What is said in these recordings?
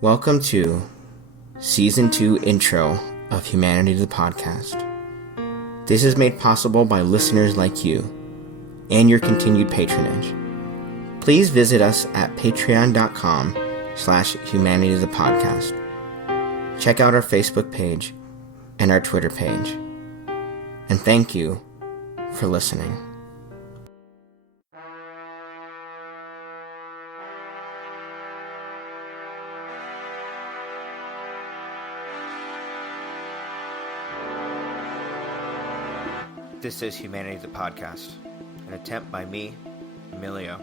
Welcome to Season 2 intro of Humanity the Podcast. This is made possible by listeners like you and your continued patronage. Please visit us at patreon.com/humanitythepodcast. Check out our Facebook page and our Twitter page. And thank you for listening. This is Humanity the Podcast, an attempt by me, Emilio,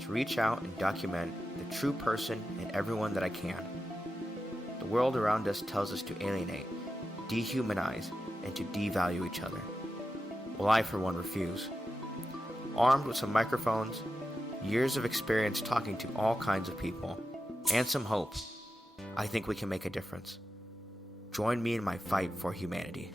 to reach out and document the true person in everyone that I can. The world around us tells us to alienate, dehumanize, and to devalue each other. Well, I for one refuse. Armed with some microphones, years of experience talking to all kinds of people, and some hope, I think we can make a difference. Join me in my fight for humanity.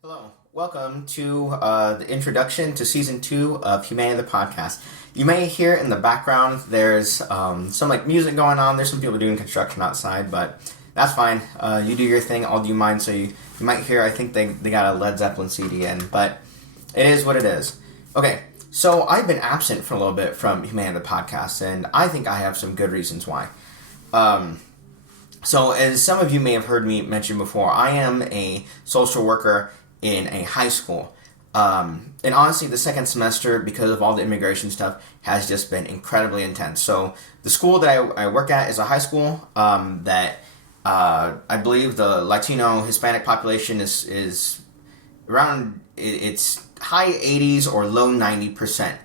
Hello, welcome to the introduction to Season 2 of Humanity the Podcast. You may hear in the background there's some music going on. There's some people doing construction outside, but that's fine. You do your thing, I'll do mine. So you might hear, I think they got a Led Zeppelin CD in, but it is what it is. Okay, so I've been absent for a little bit from Humanity the Podcast, and I think I have some good reasons why. So as some of you may have heard me mention before, I am a social worker in a high school. And honestly, the second semester, because of all the immigration stuff, has just been incredibly intense. So the school that I work at is a high school that I believe the Latino Hispanic population is around, it's high 80s or low 90%.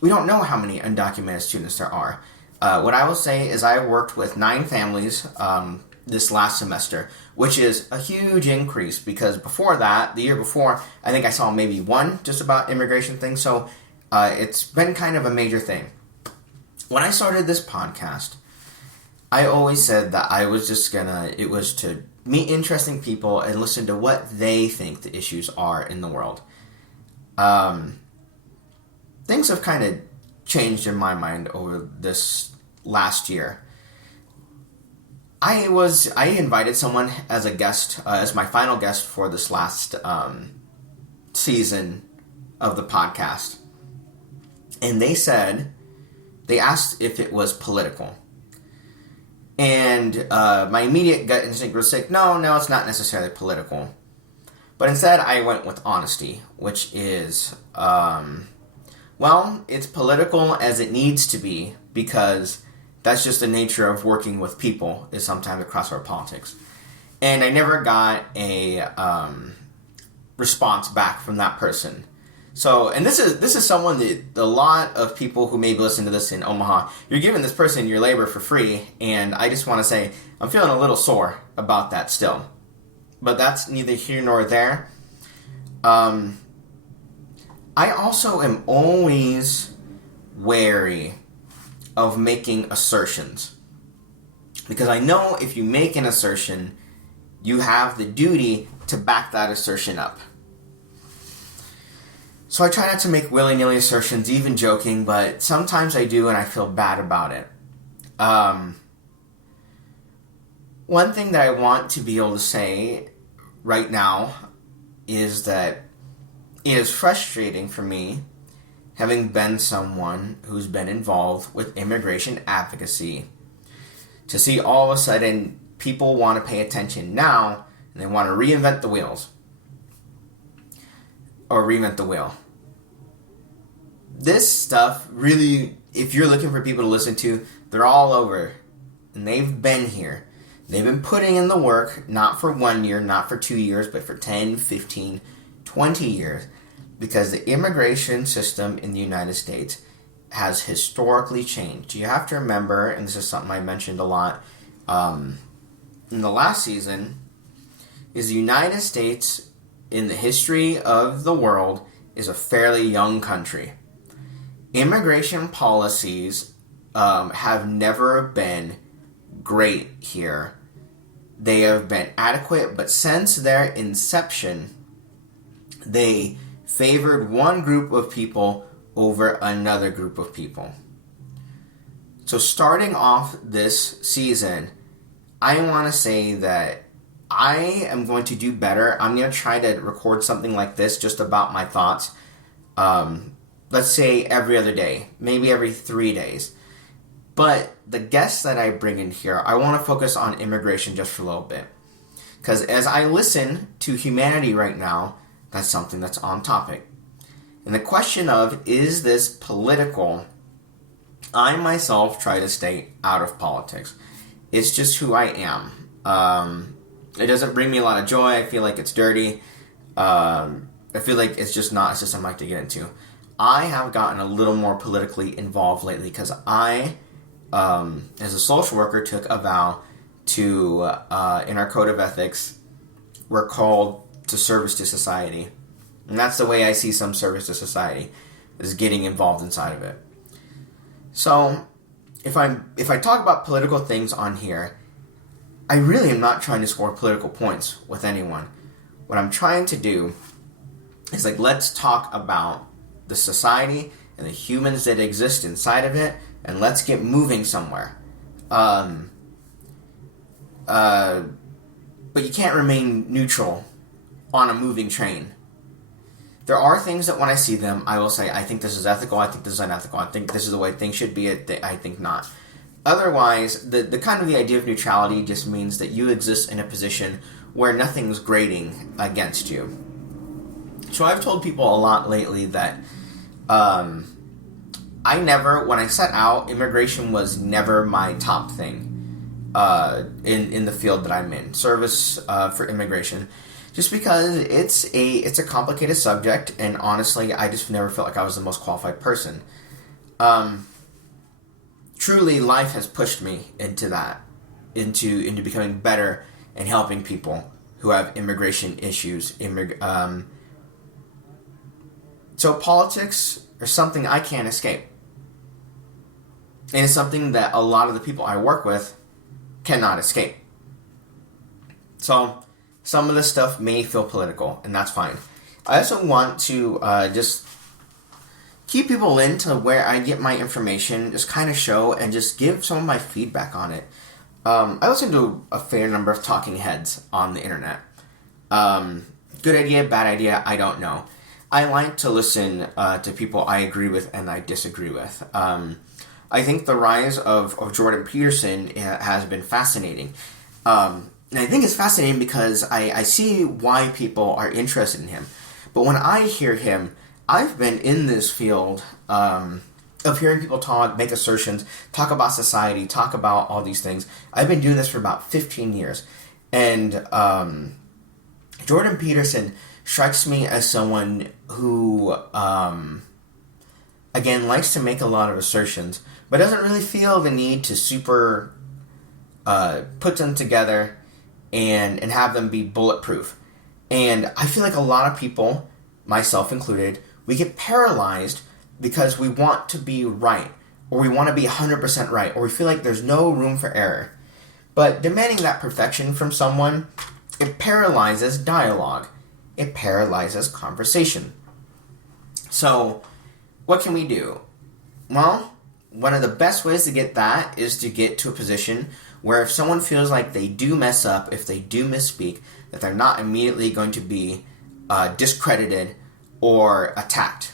We don't know how many undocumented students there are. What I will say is I worked with 9 families this last semester, which is a huge increase because before that, the year before, I think I saw maybe one just about immigration thing. So it's been kind of a major thing. When I started this podcast, I always said that I was just it was to meet interesting people and listen to what they think the issues are in the world. Things have kind of changed in my mind over this last year. I invited someone as a guest, as my final guest for this last season of the podcast. And they asked if it was political. And my immediate gut instinct was like, no, it's not necessarily political. But instead, I went with honesty, which is, it's political as it needs to be because that's just the nature of working with people, is sometimes across our politics. And I never got a response back from that person. So, and this is someone that a lot of people who maybe listen to this in Omaha, you're giving this person your labor for free, and I just want to say I'm feeling a little sore about that still. But that's neither here nor there. I also am always wary of making assertions. Because I know if you make an assertion, you have the duty to back that assertion up. So I try not to make willy-nilly assertions, even joking, but sometimes I do and I feel bad about it. One thing that I want to be able to say right now is that it is frustrating for me, having been someone who's been involved with immigration advocacy, to see all of a sudden people want to pay attention now and they want to reinvent the wheels. Or reinvent the wheel. This stuff really, if you're looking for people to listen to, they're all over. And they've been here. They've been putting in the work, not for 1 year, not for 2 years, but for 10, 15, 20 years. Because the immigration system in the United States has historically changed. You have to remember, and this is something I mentioned a lot in the last season, is the United States, in the history of the world, is a fairly young country. Immigration policies have never been great here. They have been adequate, but since their inception, they favored one group of people over another group of people. So starting off this season, I want to say that I am going to do better. I'm going to try to record something like this just about my thoughts. Let's say every other day, maybe every 3 days. But the guests that I bring in here, I want to focus on immigration just for a little bit. Because as I listen to humanity right now, that's something that's on topic. And the question of, is this political? I myself try to stay out of politics. It's just who I am. It doesn't bring me a lot of joy. I feel like it's dirty. I feel like it's just not a system I like to get into. I have gotten a little more politically involved lately because I, as a social worker, took a vow to, in our code of ethics, we're called to service to society. And that's the way I see some service to society, is getting involved inside of it. So, if I talk about political things on here, I really am not trying to score political points with anyone. What I'm trying to do is let's talk about the society and the humans that exist inside of it, and let's get moving somewhere. But you can't remain neutral on a moving train. There are things that when I see them, I will say, I think this is ethical, I think this is unethical, I think this is the way things should be, I think not. Otherwise, the kind of the idea of neutrality just means that you exist in a position where nothing's grating against you. So I've told people a lot lately that I never, when I set out, immigration was never my top thing in the field that I'm in, service for immigration. Just because it's a complicated subject, and honestly, I just never felt like I was the most qualified person. Truly, life has pushed me into that, into becoming better and helping people who have immigration issues. So politics are something I can't escape, and it's something that a lot of the people I work with cannot escape. So some of this stuff may feel political, and that's fine. I also want to just keep people into where I get my information, just kind of show and just give some of my feedback on it. I listen to a fair number of talking heads on the internet. Good idea, bad idea, I don't know. I like to listen to people I agree with and I disagree with. I think the rise of Jordan Peterson has been fascinating. And I think it's fascinating because I see why people are interested in him. But when I hear him, I've been in this field of hearing people talk, make assertions, talk about society, talk about all these things. I've been doing this for about 15 years. And Jordan Peterson strikes me as someone who, again, likes to make a lot of assertions, but doesn't really feel the need to super put them together and have them be bulletproof. And I feel like a lot of people, myself included, we get paralyzed because we want to be right, or we want to be 100% right, or we feel like there's no room for error. But demanding that perfection from someone, it paralyzes dialogue. It paralyzes conversation. So, what can we do? Well, one of the best ways to get that is to get to a position where if someone feels like they do mess up, if they do misspeak, that they're not immediately going to be discredited or attacked.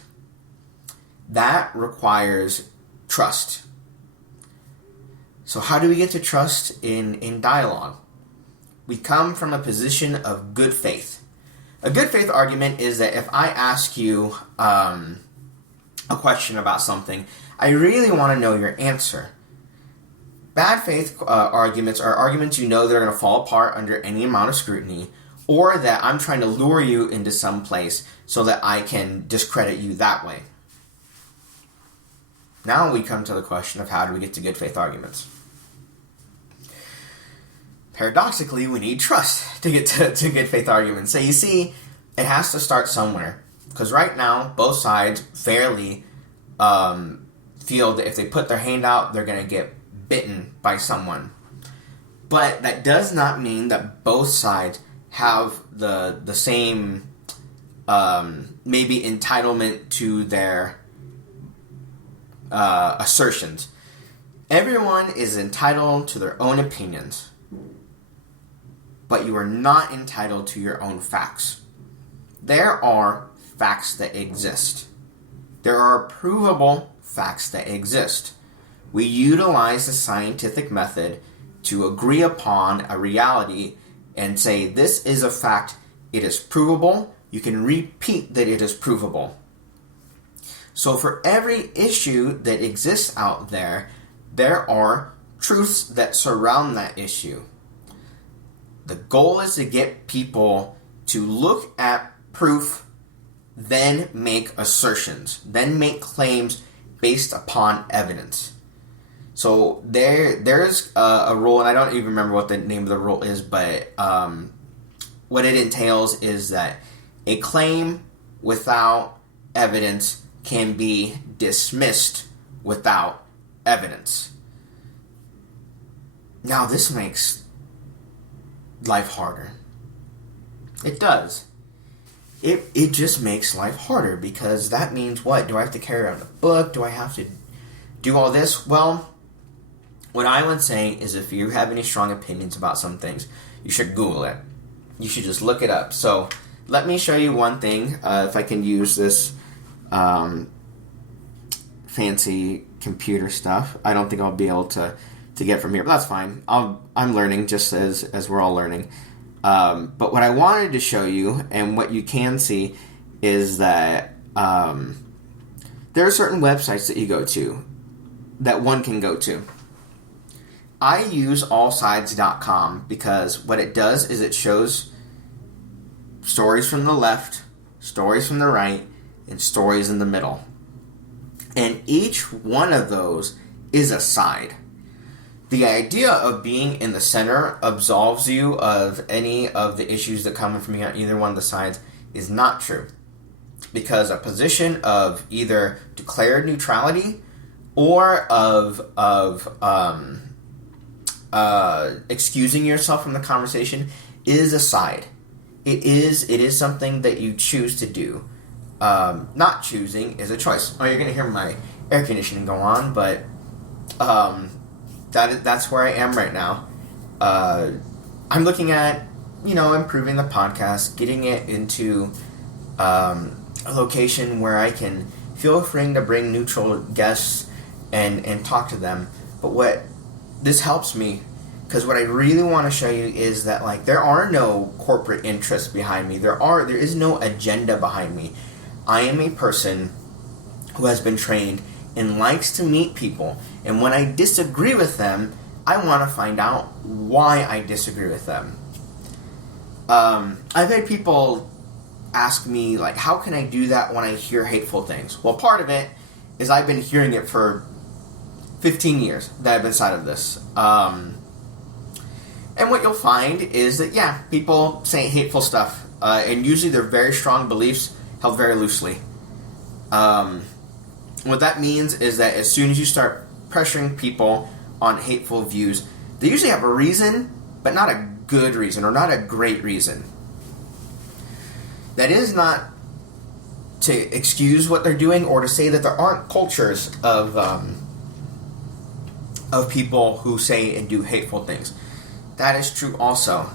That requires trust. So how do we get to trust in dialogue? We come from a position of good faith. A good faith argument is that if I ask you a question about something, I really want to know your answer. Bad faith arguments are arguments you know that are going to fall apart under any amount of scrutiny, or that I'm trying to lure you into some place so that I can discredit you that way. Now we come to the question of how do we get to good faith arguments. Paradoxically, we need trust to get to good faith arguments. So you see, it has to start somewhere. Because right now, both sides fairly feel that if they put their hand out, they're going to get bitten by someone. But that does not mean that both sides have the same maybe entitlement to their assertions. Everyone is entitled to their own opinions, but you are not entitled to your own facts. There are facts that exist. There are provable facts that exist. We utilize the scientific method to agree upon a reality and say this is a fact, it is provable. You can repeat that it is provable. So for every issue that exists out there, there are truths that surround that issue. The goal is to get people to look at proof, then make assertions, then make claims based upon evidence. So there's a rule, and I don't even remember what the name of the rule is, but what it entails is that a claim without evidence can be dismissed without evidence. Now, this makes life harder. It does. It just makes life harder, because that means what? Do I have to carry around a book? Do I have to do all this? Well, what I would say is if you have any strong opinions about some things, you should Google it. You should just look it up. So let me show you one thing. If I can use this fancy computer stuff. I don't think I'll be able to get from here, but that's fine. I'm learning just as we're all learning. But what I wanted to show you, and what you can see, is that there are certain websites that you go to, that one can go to. I use allsides.com because what it does is it shows stories from the left, stories from the right, and stories in the middle. And each one of those is a side. The idea of being in the center absolves you of any of the issues that come from either one of the sides is not true. Because a position of either declared neutrality or of excusing yourself from the conversation is a side. It is something that you choose to do. Not choosing is a choice. Oh, you're going to hear my air conditioning go on, but that's where I am right now. I'm looking at, improving the podcast, getting it into a location where I can feel free to bring neutral guests and talk to them. But this helps me, because what I really want to show you is that there are no corporate interests behind me. There is no agenda behind me. I am a person who has been trained and likes to meet people. And when I disagree with them, I want to find out why I disagree with them. I've had people ask me, how can I do that when I hear hateful things? Well, part of it is I've been hearing it for 15 years that I've been inside of this. And what you'll find is that, people say hateful stuff. And usually they're very strong beliefs held very loosely. What that means is that as soon as you start pressuring people on hateful views, they usually have a reason, but not a good reason, or not a great reason. That is not to excuse what they're doing or to say that there aren't cultures of people who say and do hateful things. That is true also.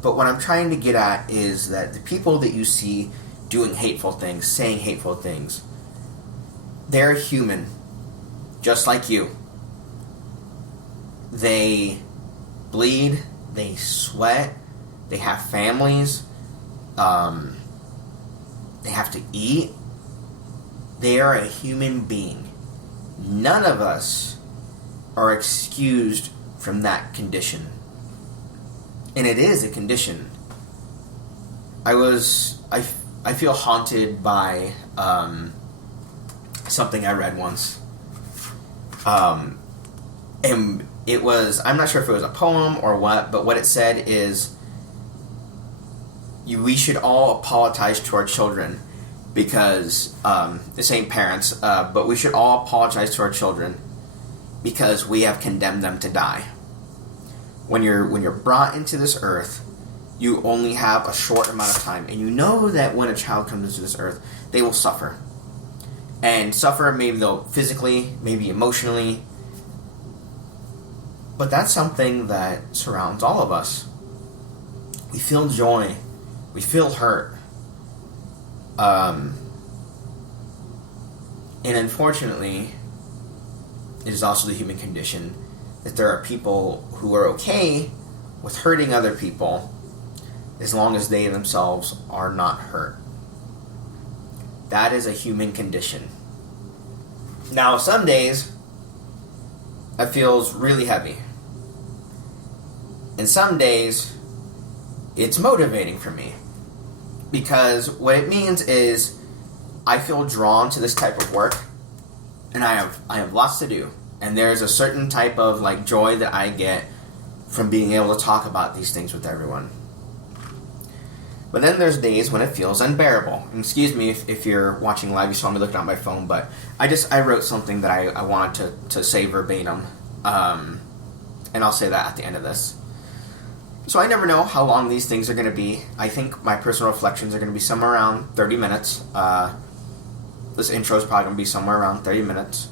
But what I'm trying to get at is that the people that you see doing hateful things, saying hateful things, they're human, just like you. They bleed, they sweat, they have families, they have to eat. They are a human being. None of us are excused from that condition. And it is a condition. I feel haunted by something I read once. And it was, I'm not sure if it was a poem or what, but what it said is, we should all apologize to our children because, this ain't parents, but we should all apologize to our children because we have condemned them to die. When you're brought into this earth, you only have a short amount of time, and you know that when a child comes into this earth, they will suffer. And suffer, maybe they'll physically, maybe emotionally, But that's something that surrounds all of us. We feel joy. We feel hurt. And unfortunately, it is also the human condition that there are people who are okay with hurting other people as long as they themselves are not hurt. That is a human condition. Now, some days, it feels really heavy. And some days, it's motivating for me. Because what it means is, I feel drawn to this type of work, and I have lots to do. And there's a certain type of joy that I get from being able to talk about these things with everyone. But then there's days when it feels unbearable. And excuse me if you're watching live, you saw me looking at my phone, but I wrote something that I wanted to say verbatim. And I'll say that at the end of this. So I never know how long these things are going to be. I think my personal reflections are going to be somewhere around 30 minutes. This intro is probably going to be somewhere around 30 minutes.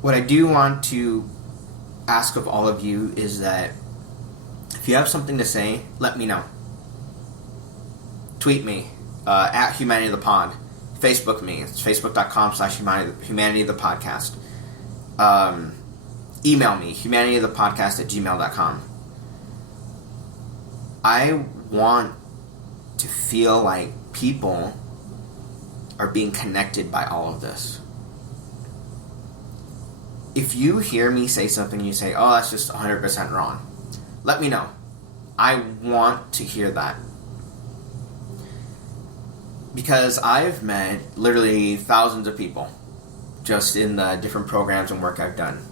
What I do want to ask of all of you is that if you have something to say, let me know. Tweet me at Humanity of the Pod. Facebook me. It's facebook.com/Humanity of the Podcast. Email me, humanityofthepodcast@gmail.com. I want to feel like people are being connected by all of this. If you hear me say something, you say, oh, that's just 100% wrong. Let me know. I want to hear that. Because I've met literally thousands of people just in the different programs and work I've done.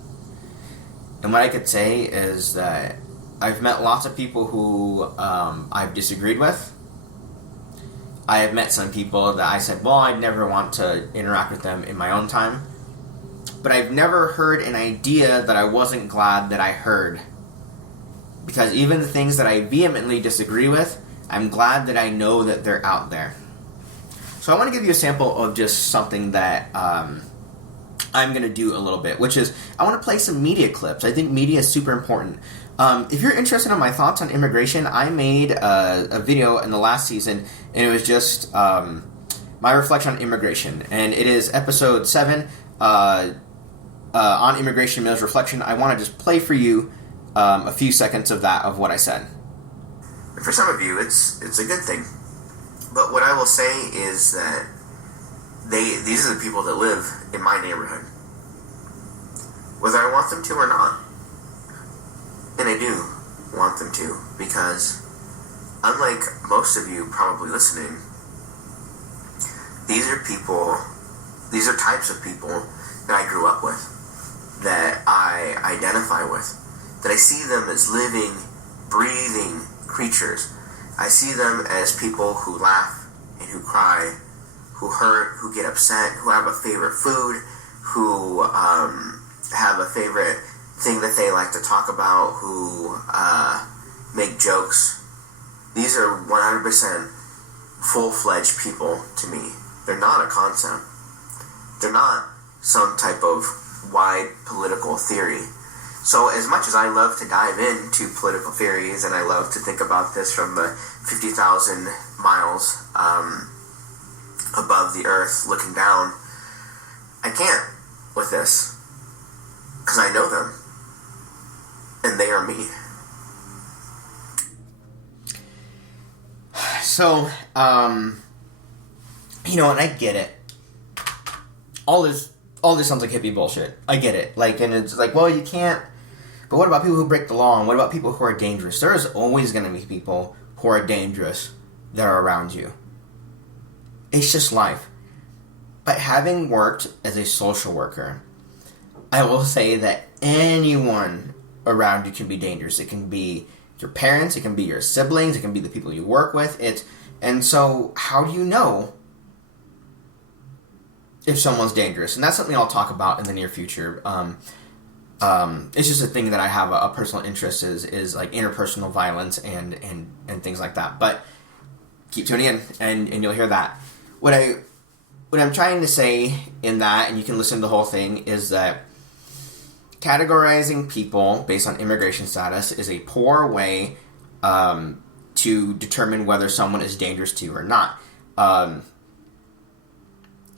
And what I could say is that I've met lots of people who I've disagreed with. I have met some people that I said, well, I'd never want to interact with them in my own time. But I've never heard an idea that I wasn't glad that I heard. Because even the things that I vehemently disagree with, I'm glad that I know that they're out there. So I want to give you a sample of just something that I'm going to do a little bit, which is I want to play some media clips. I think media is super important. If you're interested in my thoughts on immigration, I made a video in the last season, and it was just my reflection on immigration. And it is episode 7 on immigration, Emilio's reflection. I want to just play for you a few seconds of that, of what I said. For some of you, it's a good thing. But what I will say is that these are the people that live in my neighborhood. Whether I want them to or not. And I do want them to, because unlike most of you probably listening, these are types of people that I grew up with, that I identify with, that I see them as living, breathing creatures. I see them as people who laugh and who cry, who hurt, who get upset, who have a favorite food, who have a favorite thing that they like to talk about, who make jokes. These are 100% full-fledged people to me. They're not a concept. They're not some type of wide political theory. So as much as I love to dive into political theories, and I love to think about this from the 50,000 miles above the earth looking down, I can't with this, because I know them, and they are me. So, and I get it. All this sounds like hippie bullshit. I get it. And it's well, you can't. But what about people who break the law? And what about people who are dangerous? There is always going to be people who are dangerous that are around you. It's just life. But having worked as a social worker, I will say that anyone around you can be dangerous. It can be your parents, it can be your siblings, it can be the people you work with. And so how do you know if someone's dangerous? And that's something I'll talk about in the near future. It's just a thing that I have a personal interest is like interpersonal violence and things like that. But keep tuning in and you'll hear that. What I'm trying to say in that, and you can listen to the whole thing, is that categorizing people based on immigration status is a poor way to determine whether someone is dangerous to you or not.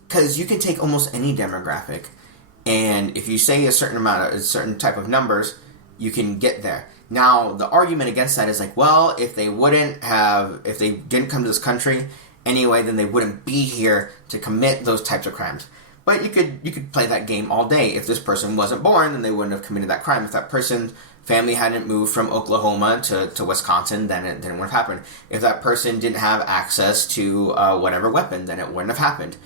Because you can take almost any demographic, and if you say a certain type of numbers, you can get there. Now, the argument against that is like, well, if they didn't come to this country anyway, then they wouldn't be here to commit those types of crimes. But you could play that game all day. If this person wasn't born, then they wouldn't have committed that crime. If that person's family hadn't moved from Oklahoma to Wisconsin, then it wouldn't have happened. If that person didn't have access to whatever weapon, then it wouldn't have happened.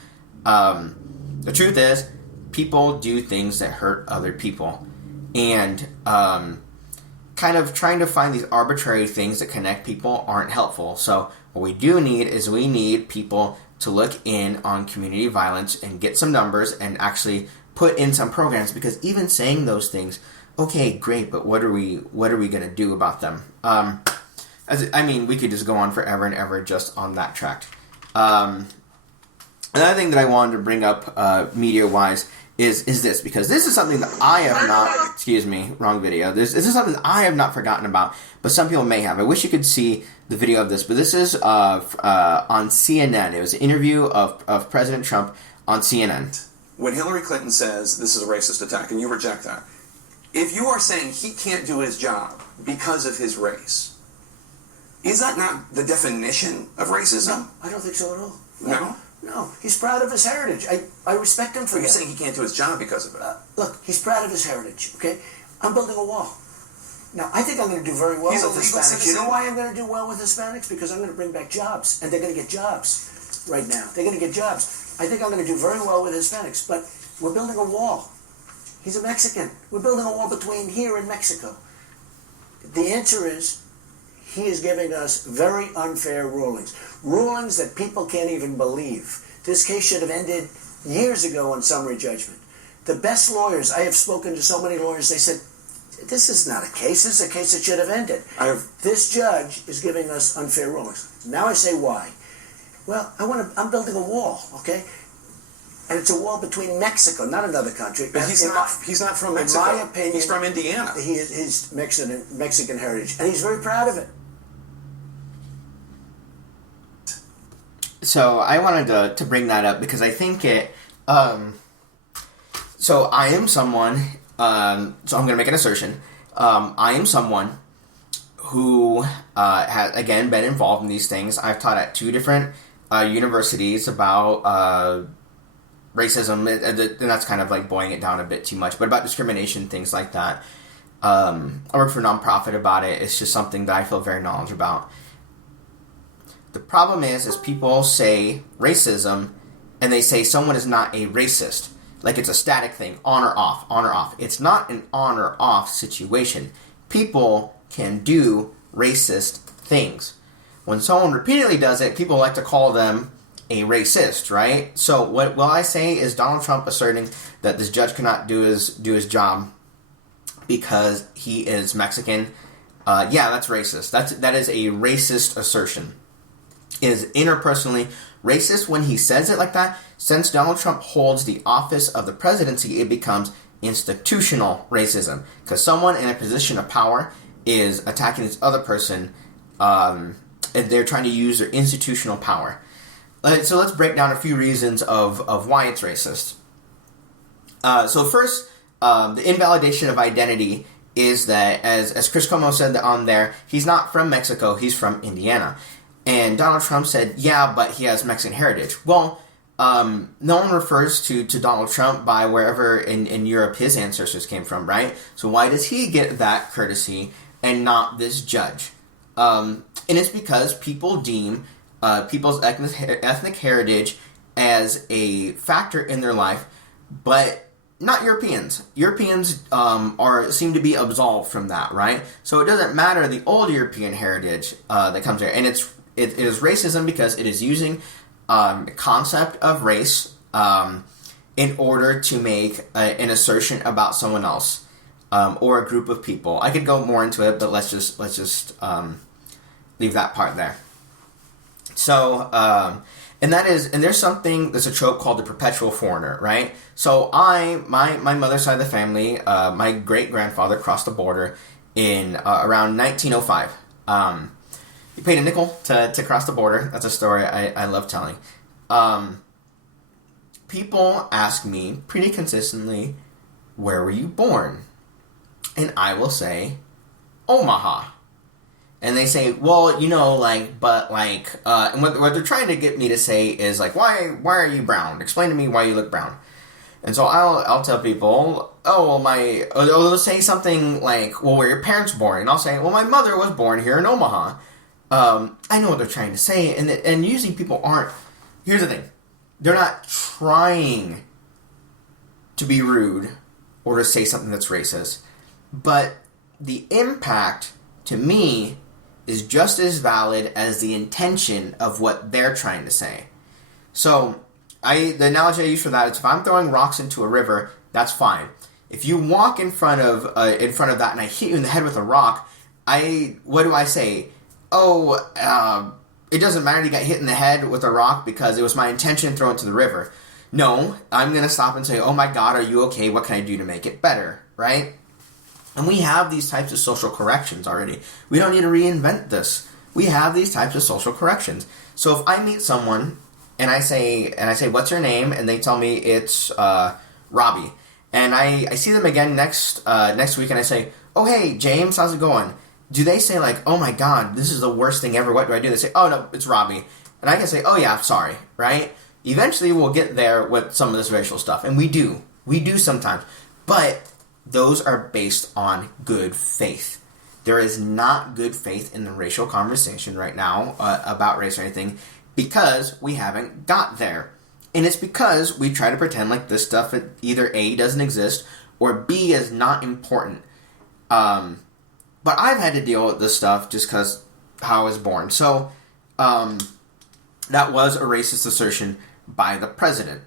The truth is, people do things that hurt other people. And kind of trying to find these arbitrary things that connect people aren't helpful. So what we do need is we need people to look in on community violence and get some numbers and actually put in some programs, because even saying those things, okay, great, but what are we going to do about them? We could just go on forever and ever just on that track. Another thing that I wanted to bring up media-wise is this, because this is something that I have not, excuse me, wrong video. This is something that I have not forgotten about, but some people may have. I wish you could see the video of this, but this is on CNN. It was an interview of President Trump on CNN. When Hillary Clinton says this is a racist attack, and you reject that, if you are saying he can't do his job because of his race, is that not the definition of racism? No, I don't think so at all. No? No, he's proud of his heritage. I respect him for that. You're saying he can't do his job because of it. Look, he's proud of his heritage, okay? I'm building a wall. Now, I think I'm going to do very well with Hispanics. You know why I'm going to do well with Hispanics? Because I'm going to bring back jobs, and they're going to get jobs right now. They're going to get jobs. I think I'm going to do very well with Hispanics, but we're building a wall. He's a Mexican. We're building a wall between here and Mexico. The answer is, he is giving us very unfair rulings. Rulings that people can't even believe. This case should have ended years ago on summary judgment. The best lawyers, I have spoken to so many lawyers, they said, this is not a case, this is a case that should have ended. This judge is giving us unfair rulings. Now I say why. Well, I'm building a wall, okay? And it's a wall between Mexico, not another country. But he's not from Mexico. In my opinion, he's from Indiana. He's Mexican heritage, and he's very proud of it. So I wanted to bring that up because I think it. So I am someone. So I'm going to make an assertion. I am someone who has again been involved in these things. I've taught at 2 different universities about racism, and that's kind of like boiling it down a bit too much. But about discrimination, things like that. I work for a nonprofit about it. It's just something that I feel very knowledgeable about. The problem is people say racism, and they say someone is not a racist. Like it's a static thing, on or off, on or off. It's not an on or off situation. People can do racist things. When someone repeatedly does it, people like to call them a racist, right? So what I say is Donald Trump asserting that this judge cannot do his job because he is Mexican. Yeah, that's racist. That is a racist assertion. Is interpersonally racist when he says it like that. Since Donald Trump holds the office of the presidency, it becomes institutional racism. Because someone in a position of power is attacking this other person, and they're trying to use their institutional power. So let's break down a few reasons of why it's racist. So first, the invalidation of identity is that, as Chris Cuomo said on there, he's not from Mexico, he's from Indiana. And Donald Trump said, yeah, but he has Mexican heritage. Well, no one refers to Donald Trump by wherever in Europe his ancestors came from, right? So why does he get that courtesy and not this judge? And it's because people deem people's ethnic heritage as a factor in their life, but not Europeans. Europeans seem to be absolved from that, right? So it doesn't matter the old European heritage that comes there, and it is racism because it is using the concept of race in order to make an assertion about someone else or a group of people. I could go more into it, but let's just leave that part there. So, And there's something, there's a trope called the perpetual foreigner, right? So my mother's side of the family, my great-grandfather crossed the border in around 1905. He paid a nickel to cross the border. That's a story I love telling. People ask me pretty consistently, where were you born? And I will say, Omaha. And they say, well, and what they're trying to get me to say is like, why are you brown? Explain to me why you look brown. And so I'll tell people, they'll say something like, well, where are your parents born? And I'll say, well, my mother was born here in Omaha. I know what they're trying to say, and usually people aren't. Here's the thing. They're not trying to be rude or to say something that's racist. But the impact, to me, is just as valid as the intention of what they're trying to say. So, the analogy I use for that is if I'm throwing rocks into a river, that's fine. If you walk in front of that and I hit you in the head with a rock, what do I say? It doesn't matter you got hit in the head with a rock because it was my intention to throw it to the river. No, I'm going to stop and say, oh my God, are you okay? What can I do to make it better, right? And we have these types of social corrections already. We don't need to reinvent this. We have these types of social corrections. So if I meet someone and I say, what's your name? And they tell me it's Robbie. And I see them again next week and I say, oh, hey, James, how's it going? Do they say like, oh my God, this is the worst thing ever. What do I do? They say, oh no, it's Robbie. And I can say, oh yeah, sorry, right? Eventually we'll get there with some of this racial stuff. And we do. We do sometimes. But those are based on good faith. There is not good faith in the racial conversation right now about race or anything because we haven't got there. And it's because we try to pretend like this stuff either A, doesn't exist, or B, is not important. But I've had to deal with this stuff just because how I was born. So that was a racist assertion by the president.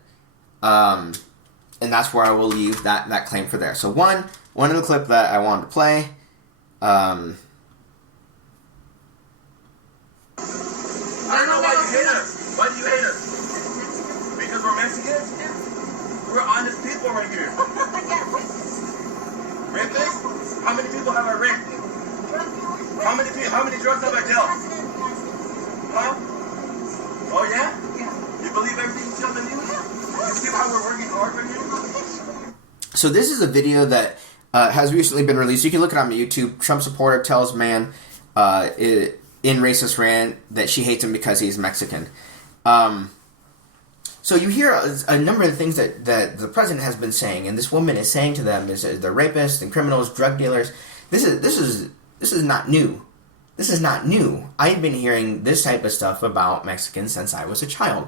And that's where I will leave that claim for there. So one of the clip that I wanted to play. I don't know why you hate us. Why do you hate us? Because we're Mexicans? We're honest people right here. Rapists? How many people have I raped? How many drugs have I dealt? Huh? Oh yeah? You believe everything you see on the news? You see how we're working hard right here? So this is a video that has recently been released. You can look it up on YouTube. Trump supporter tells man in racist rant that she hates him because he's Mexican. So you hear a number of the things that the president has been saying, and this woman is saying to them is they're rapists and criminals, drug dealers. This is not new. This is not new. I've been hearing this type of stuff about Mexicans since I was a child.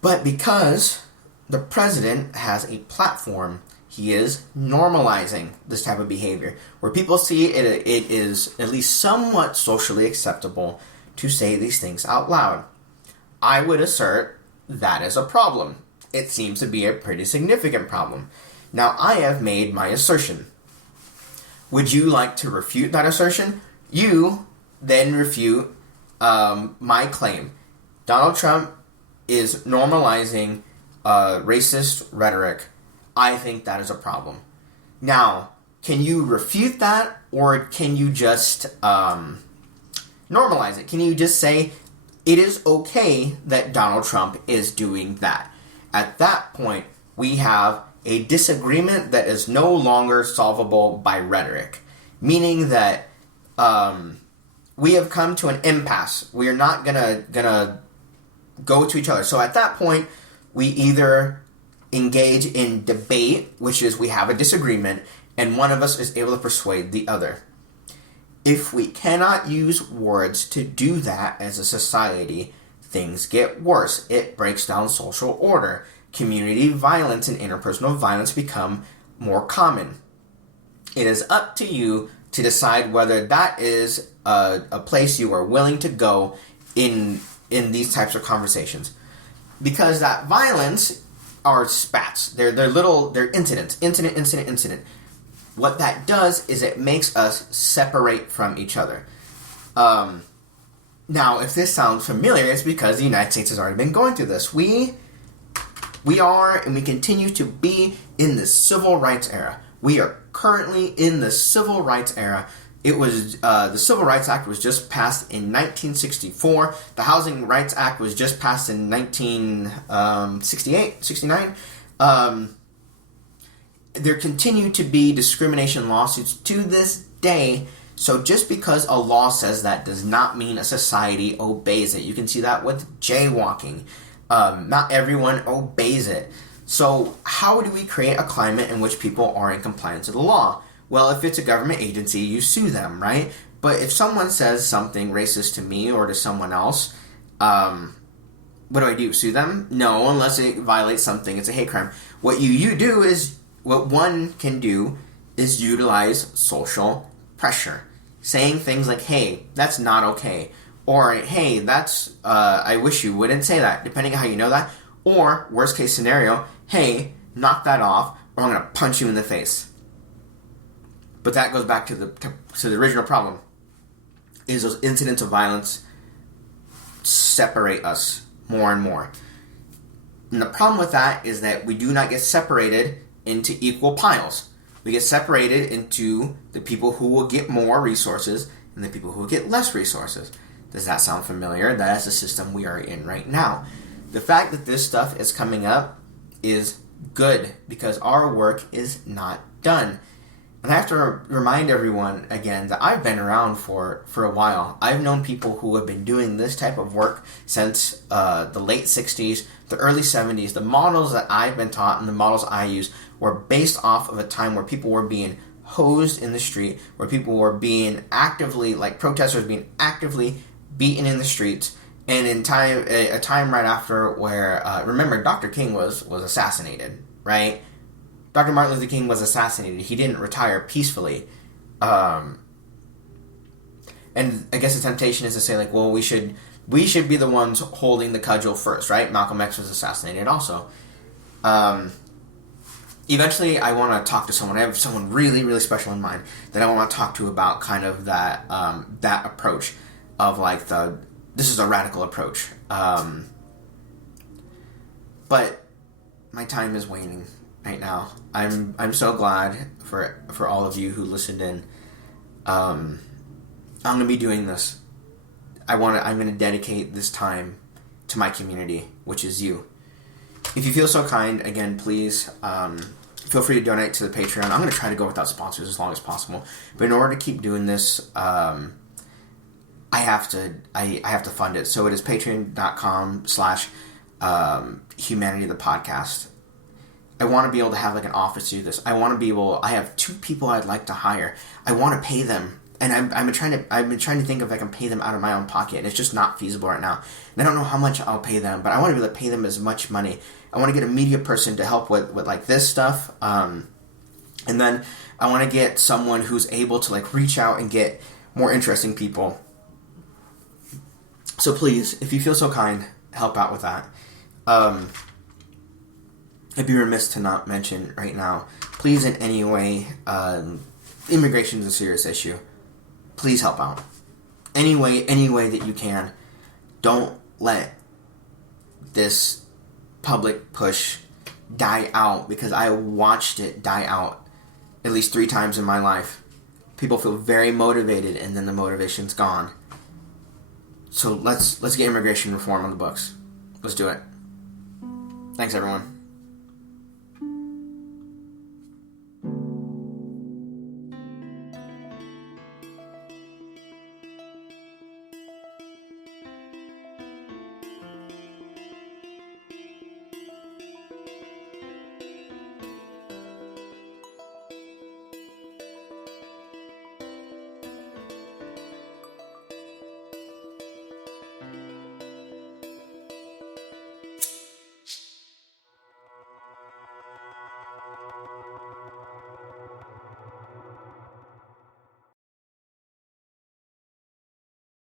But because the president has a platform, he is normalizing this type of behavior, where people see it is at least somewhat socially acceptable to say these things out loud. I would assert that is a problem. It seems to be a pretty significant problem. Now, I have made my assertion. Would you like to refute that assertion? You then refute my claim. Donald Trump is normalizing racist rhetoric. I think that is a problem. Now, can you refute that, or can you just normalize it? Can you just say it is okay that Donald Trump is doing that? At that point, we have a disagreement that is no longer solvable by rhetoric, meaning that we have come to an impasse. We are not gonna go to each other. So at that point, we either engage in debate, which is we have a disagreement, and one of us is able to persuade the other. If we cannot use words to do that as a society, things get worse. It breaks down social order. Community violence and interpersonal violence become more common. It is up to you to decide whether that is a place you are willing to go in these types of conversations. Because that violence are spats. They're incidents. Incident. What that does is it makes us separate from each other. Now, if this sounds familiar, it's because the United States has already been going through this. We are, and we continue to be in the civil rights era. We are currently in the civil rights era. It was, the Civil Rights Act was just passed in 1964. The Housing Rights Act was just passed in 1968, 69. There continue to be discrimination lawsuits to this day. So just because a law says that does not mean a society obeys it. You can see that with jaywalking. Not everyone obeys it. So how do we create a climate in which people are in compliance with the law? Well, if it's a government agency, you sue them, right? But if someone says something racist to me or to someone else, what do? Sue them? No, unless it violates something. It's a hate crime. What you do is, what one can do is utilize social pressure. Saying things like, hey, that's not okay. Or, hey, that's, I wish you wouldn't say that, depending on how you know that. Or, worst case scenario, hey, knock that off, or I'm going to punch you in the face. But that goes back to the original problem, is those incidents of violence separate us more and more. And the problem with that is that we do not get separated into equal piles. We get separated into the people who will get more resources and the people who will get less resources. Does that sound familiar? That is the system we are in right now. The fact that this stuff is coming up is good because our work is not done. And I have to remind everyone again that I've been around for a while. I've known people who have been doing this type of work since the late 60s, the early 70s. The models that I've been taught and the models I use were based off of a time where people were being hosed in the street, where people were being actively, like protesters being actively beaten in the streets, and in a time right after where, remember, Dr. King was assassinated, right? Dr. Martin Luther King was assassinated. He didn't retire peacefully. And I guess the temptation is to say, like, well, we should be the ones holding the cudgel first, right? Malcolm X was assassinated also. Eventually, I want to talk to someone. I have someone really, really special in mind that I want to talk to about kind of that approach of, like, this is a radical approach. But my time is waning right now. I'm so glad for all of you who listened in. I'm going to be doing this. I'm going to dedicate this time to my community, which is you. If you feel so kind, again, please feel free to donate to the Patreon. I'm going to try to go without sponsors as long as possible. But in order to keep doing this, I have to fund it. So it is patreon.com/humanity the podcast. I want to be able to have like an office to do this. I have 2 people I'd like to hire. I want to pay them. And I've been trying to think if I can pay them out of my own pocket, and it's just not feasible right now. And I don't know how much I'll pay them, but I want to be able to pay them as much money. I want to get a media person to help with like this stuff, and then I want to get someone who's able to like reach out and get more interesting people. So please, if you feel so kind, help out with that. I'd be remiss to not mention right now, please in any way, immigration is a serious issue. Please help out. Any way that you can. Don't let this public push die out, because I watched it die out at least 3 times in my life. People feel very motivated and then the motivation's gone. So let's get immigration reform on the books. Let's do it. Thanks, everyone.